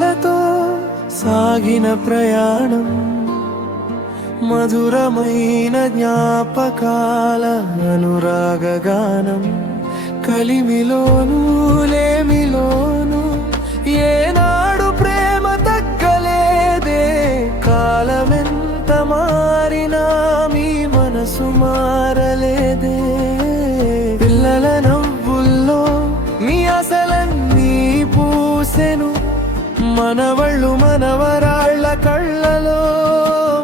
పిల్లలతో సాగిన ప్రయాణం, మధురమైన జ్ఞాపకాల అనురాగగానం. కలిమిలోను లేమిలోను ఏనాడు ప్రేమ తగ్గలేదే. కాలమెంత మారినా మీ మనసు మారలేదే. పిల్లల నవ్వుల్లో మీ అసలన్నీ పూసెను, మనవళ్ళు మనవరాళ్ళ కళ్ళలో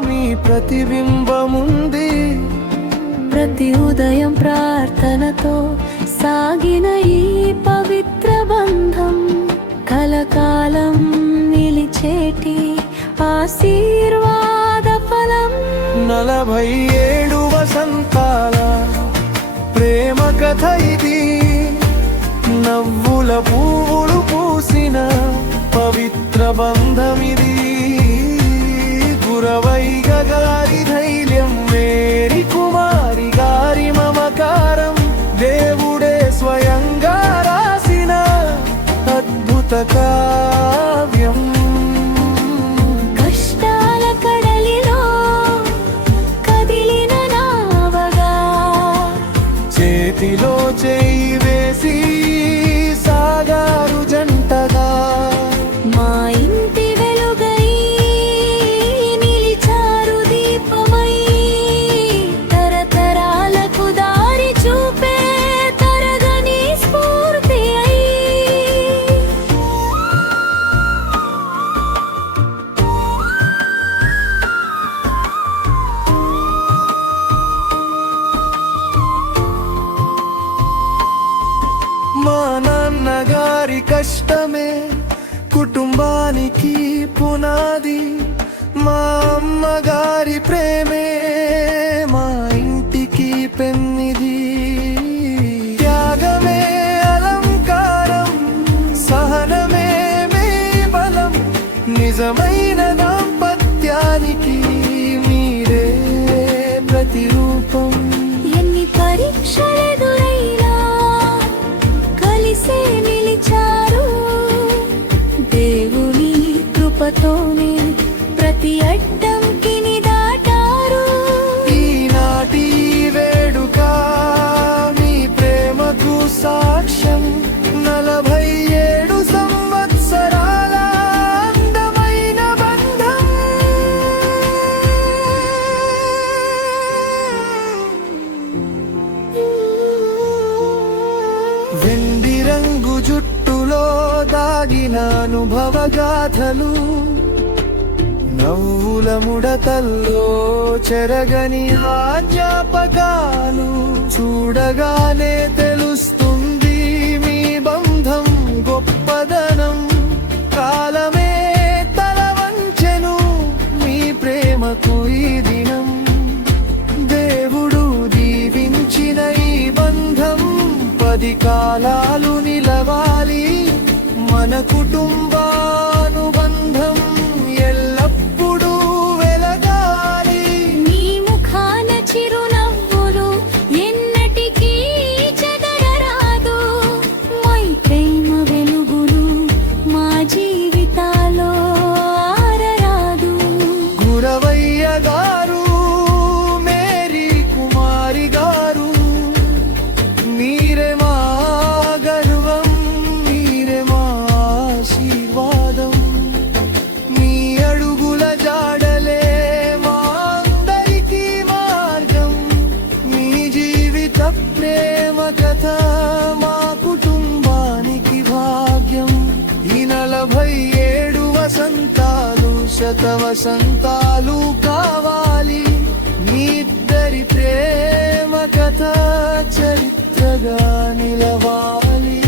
మీ ప్రతిబింబముంది. ప్రతి ఉదయం ప్రార్థనతో సాగిన ఈ పవిత్ర బంధం, కలకాలం నిలిచేటి ఆశీర్వాద ఫలం. 47 వసంతాల ప్రేమ కథ ఇది, నవ్వుల పువ్వులు పూసిన పవిత్ర బంధమిది. గురవయ్య గారి ధైర్యం, మేరీ కుమారి గారి మమకారం, దేవుడే స్వయంగా రాసిన అద్భుత కావ్యం. కష్టాల కడలిలో కదిలిన నావగా, చేతిలో చేయి వేసి సాగారు జంటగా. మా ఇంటి వెలుగై నిలిచారు దీపమై, తరతరాలకు దారి చూపే తరగని స్ఫూర్తి అయి. మా నాన్నగారి కష్టమే కుటుంబానికి పునాది, మా అమ్మగారి ప్రేమే మా ఇంటికి పెన్నిది. త్యాగమే అలంకారం, సహనమే మీ బలం, నిజమైన దాంపత్యానికి మీరే ప్రతిరూపం. ఎన్ని పరీక్షలెదురైనా కలిసే నిలిచారు, దేవుని కృపతోనే ప్రతి అడ్డంకిని దాటారు. ఈనాటి వేడుక మీ ప్రేమకు సాక్ష్యం, 47 సంవత్సరాల అందమైన బంధం. వెండి రంగు జుట్టులో దాగిన అనుభవగాథలు, నవ్వుల ముడతల్లో చెరగని ఆ జ్ఞాపకాలు. చూడగానే తెలుస్తుంది మీ బంధం గొప్పదనం. కాలమే తల వంచెను మీ ప్రేమకు ఈ దినం. దేవుడు దీవించిన ఈ బంధం 10 కాలాలు నిలవాలి. మన కుటుంబానుబంధం ఎల్లప్పుడూ వెలగాలి. నీ ముఖాన చిరునవ్వులు ఎన్నటికీ చెదరరాదు, మై ప్రేమ వెలుగులు మా జీవితాల్లో ఆరరాదు. గురవయ్య గారు, మేరీ కుమారి గారు, మీరే మా గర్వం, మీరే మా ఆశీర్వాదం. మీ అడుగుల జాడలే మా అందరికీ మార్గం. మీ జీవిత ప్రేమ కథ మా కుటుంబానికి భాగ్యం. ఈ 47 వసంతాలు శత వసంతాలు కావాలి. మీ ఇద్దరి ప్రేమ కథ చరిత్రగా నిలవాలి.